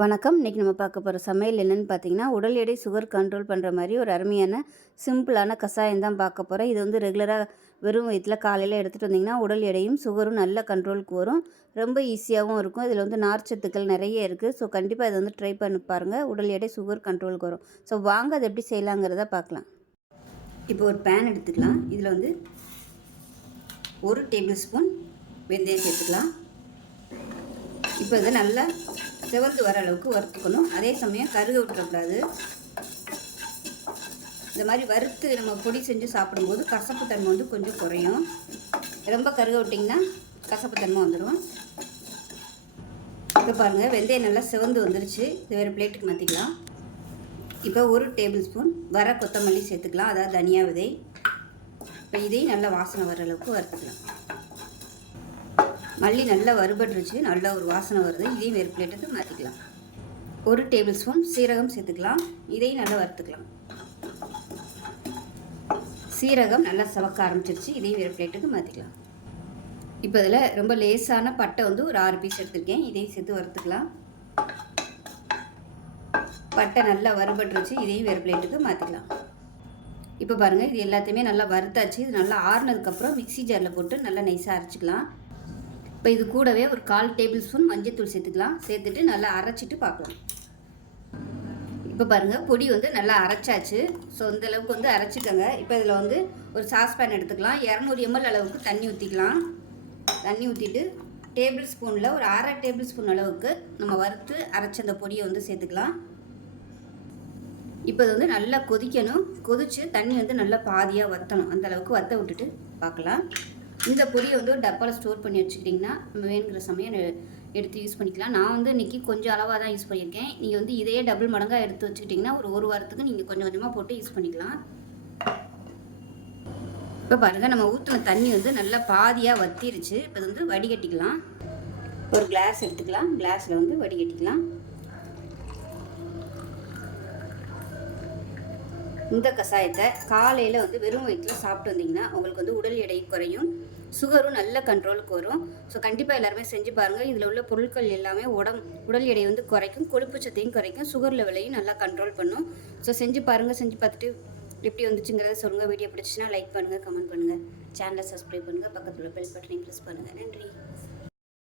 வணக்கம். இன்றைக்கி நம்ம பார்க்க போகிற சமையல் என்னென்னு பார்த்தீங்கன்னா உடல் எடை சுகர் கண்ட்ரோல் பண்ணுற மாதிரி ஒரு அருமையான சிம்பிளான கஷாயம் தான் பார்க்க போகிறோம் இது வந்து ரெகுலராக வெறும் வயிற்றில் காலையில் எடுத்துகிட்டு வந்தீங்கன்னா உடல் எடையும் சுகரும் நல்ல கண்ட்ரோலுக்கு வரும். ரொம்ப ஈஸியாகவும் இருக்கும். இதில் வந்து நார்ச்சத்துக்கள் நிறைய இருக்குது ஸோ கண்டிப்பாக இதை வந்து ட்ரை பண்ணி பாருங்கள் உடல் எடை சுகர் கண்ட்ரோலுக்கு வரும். ஸோ வாங்க அதை எப்படி செய்யலாங்கிறத பார்க்கலாம். இப்போ ஒரு பேன் எடுத்துக்கலாம். இதில் வந்து ஒரு டேபிள் ஸ்பூன் வெந்தயம் சேர்த்துக்கலாம். இப்போ இது நல்லா செவந்து வர அளவுக்கு வறுத்துக்கணும். அதே சமயம் கருக விட்டுறக்கூடாது. இந்த மாதிரி வறுத்து நம்ம பொடி செஞ்சு சாப்பிடும்போது கசப்பு தன்மை வந்து கொஞ்சம் குறையும். ரொம்ப கருக விட்டிங்கன்னா கசப்பு தன்மை வந்துடும். இப்போ பாருங்கள் வெந்தயம் நல்லா சிவந்து வந்துருச்சு. இது வேறு பிளேட்டுக்கு மாற்றிக்கலாம் இப்போ ஒரு டேபிள் ஸ்பூன் வர கொத்தமல்லி சேர்த்துக்கலாம். அதாவது தனியா விதை. இப்போ இதையும் நல்லா வாசனை வர அளவுக்கு வறுத்துக்கலாம். மல்லி நல்லா வறுபட்டுருச்சு. நல்ல ஒரு வாசனை வருது. இதையும் வேறு பிளேட்டுக்கு மாற்றிக்கலாம் ஒரு டேபிள் ஸ்பூன் சீரகம் சேர்த்துக்கலாம். இதையும் நல்லா வறுத்துக்கலாம். சீரகம் நல்லா சவக்க ஆரம்பிச்சிருச்சு. இதையும் வேறு பிளேட்டுக்கு மாற்றிக்கலாம் இப்போ இதில் ரொம்ப லேசான பட்டை வந்து ஒரு ஆறு பீஸ் எடுத்திருக்கேன். இதையும் சேர்த்து வறுத்துக்கலாம். பட்டை நல்லா வறுபட்டுருச்சு. இதையும் வேறு பிளேட்டுக்கு மாற்றிக்கலாம் இப்போ பாருங்கள் இது எல்லாத்தையுமே நல்லா வறுத்தாச்சு. இது நல்லா ஆறுனதுக்கப்புறம் மிக்ஸி ஜாரில் போட்டு நல்லா நைஸாக அரைச்சிக்கலாம். இப்போ இது கூடவே ஒரு கால் டேபிள் ஸ்பூன் மஞ்சத்தூள் சேர்த்துக்கலாம். சேர்த்துட்டு நல்லா அரைச்சிட்டு பார்க்கலாம். இப்போ பாருங்கள் பொடி வந்து நல்லா அரைச்சாச்சு. ஸோ இந்த அளவுக்கு வந்து அரைச்சிக்கோங்க. இப்போ இதில் வந்து ஒரு சாஸ்பேன் எடுத்துக்கலாம். இரநூறு எம்எல் அளவுக்கு தண்ணி ஊற்றிக்கலாம் தண்ணி ஊற்றிட்டு டேபிள் ஸ்பூனில் ஒரு அரை டேபிள் ஸ்பூன் அளவுக்கு நம்ம வறுத்து அரைச்ச அந்த பொடியை வந்து சேர்த்துக்கலாம். இப்போ இது வந்து நல்லா கொதிக்கணும். கொதித்து தண்ணி வந்து நல்லா பாதியாக வற்றணும் அந்த அளவுக்கு வற்ற விட்டுட்டு பார்க்கலாம். இந்த பொடியை வந்து ஒரு டப்பாவில் ஸ்டோர் பண்ணி வச்சுக்கிட்டிங்கன்னா நம்ம வேணுங்கிற சமயம் எடுத்து யூஸ் பண்ணிக்கலாம். நான் வந்து இன்றைக்கி கொஞ்சம் அளவாக தான் யூஸ் பண்ணியிருக்கேன். நீங்கள் வந்து இதையே டபுள் மடங்காக எடுத்து வச்சுக்கிட்டிங்கன்னா ஒரு ஒரு வாரத்துக்கு நீங்கள் கொஞ்சம் கொஞ்சமாக போட்டு யூஸ் பண்ணிக்கலாம். இப்போ பாருங்கள் நம்ம ஊற்றின தண்ணி வந்து நல்லா பாதியாக வத்திருச்சு. இப்போ வந்து வடிகட்டிக்கலாம். ஒரு கிளாஸ் எடுத்துக்கலாம். கிளாஸில் வந்து வடிகட்டிக்கலாம். இந்த கஷாயத்தை காலையில் வந்து வெறும் வயிற்றில் சாப்பிட்டு வந்தீங்கன்னா உங்களுக்கு வந்து உடல் எடை குறையும் சுகரும் நல்ல கண்ட்ரோலுக்கு வரும். ஸோ கண்டிப்பாக எல்லாருமே செஞ்சு பாருங்கள் இதில் உள்ள பொருட்கள் எல்லாமே உடம் உடல் எடை வந்து குறைக்கும் கொழுப்பு சத்தையும் குறைக்கும் சுகர் லெவலையும் நல்லா கண்ட்ரோல் பண்ணும். ஸோ செஞ்சு பாருங்கள் செஞ்சு பார்த்துட்டு எப்படி வந்துச்சுங்கிறத சொல்லுங்கள் வீடியோ பிடிச்சின்னா லைக் பண்ணுங்கள் கமெண்ட் பண்ணுங்கள் சேனலை சப்ஸ்கிரைப் பண்ணுங்கள் பக்கத்தில் பெல் பட்டனையும் ப்ரெஸ் பண்ணுங்கள் நன்றி.